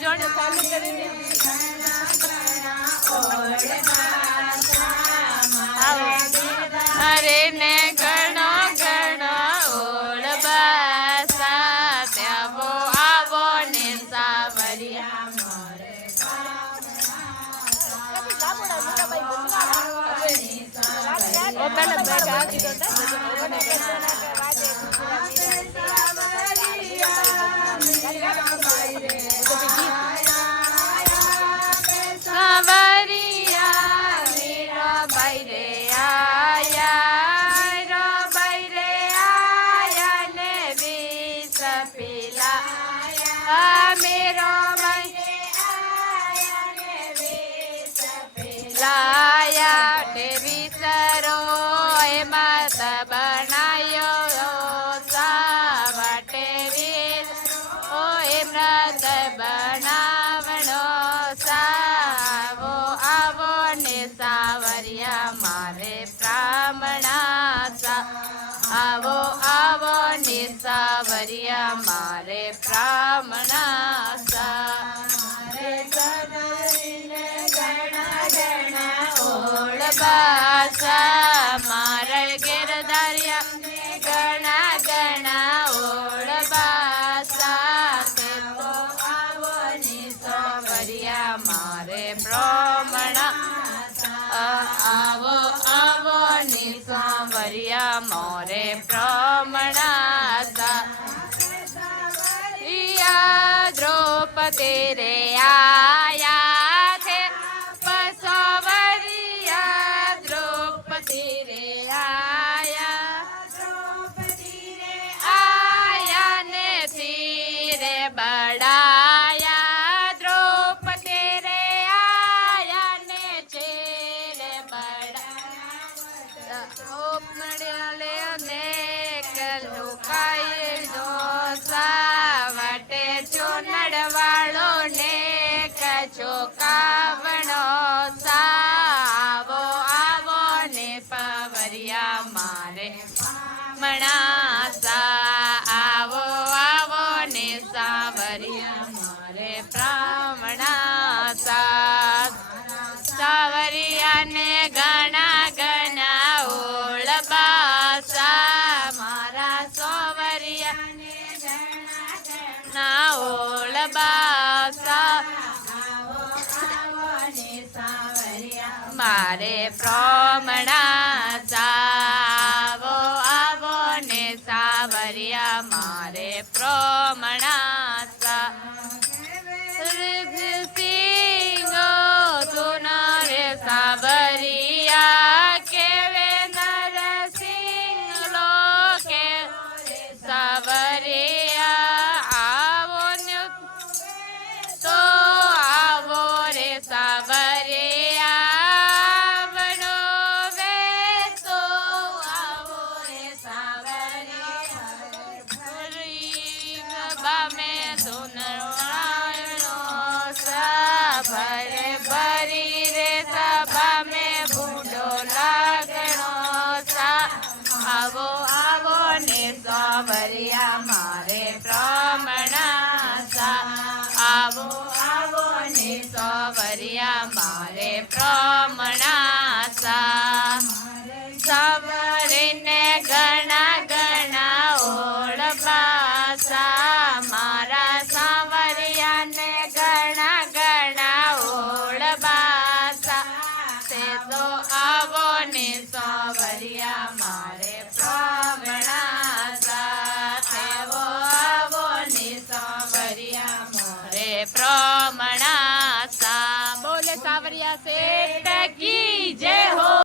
જો ને અરે ને ઘણો ઘણો ઓળબાસા ત્યાવો આવો ને સાવરિયા ઓ પેલા બેગ આજી તો आवो आवो निसावरिया मारे ब्राह्मणा सारे गणा गणा ओळबासा मारे गिरधारिया गणा गणा ओळबासा के तो आवो निसावरिया मारे ब्राह्मणा आवो आवो निसावरिया मोरे ब्राह्मणासा द्रौपदी रे आया थे पसवरिया द्रौपदी रे आया ने धीरे बढ़ाया द्रौपदी रे आया ने चेरे बढ़ाया नड़वाड़ो ने कचोकावणो सावो आवो ने पवरिया मारे मणासा आवो आवो ने सावरिया मारे ब्राह्मणासा सावरिया ने गणा गणा ओळबासा मारा सोवरिया ना ओळबासा मारे ब्राह्मणासा आवो आवो ने सावरिया मारे ब्राह्मणासा सिंहो सुनारे सावरिया केवे नरसिंह लोके सावरिया सावरिया बनो वे तो आवो रे सावरिया गरबा में सुनवानो सा भरे भरी रे सभा में बूढ़ो लागनो सा आवो आवो ने सावरिया मारे ब्राह्मणा सा आवो आवो ने सावरिया मारे ब्राह्मणासा सावरी ने गणा गणा ओळबासा मारा सावरिया ने गणा गणा ओळबासा ते तो आवो ने सावरिया मारे ब्राह्मणासा ते वो आवो ने सावरिया मारे ब्राह्मण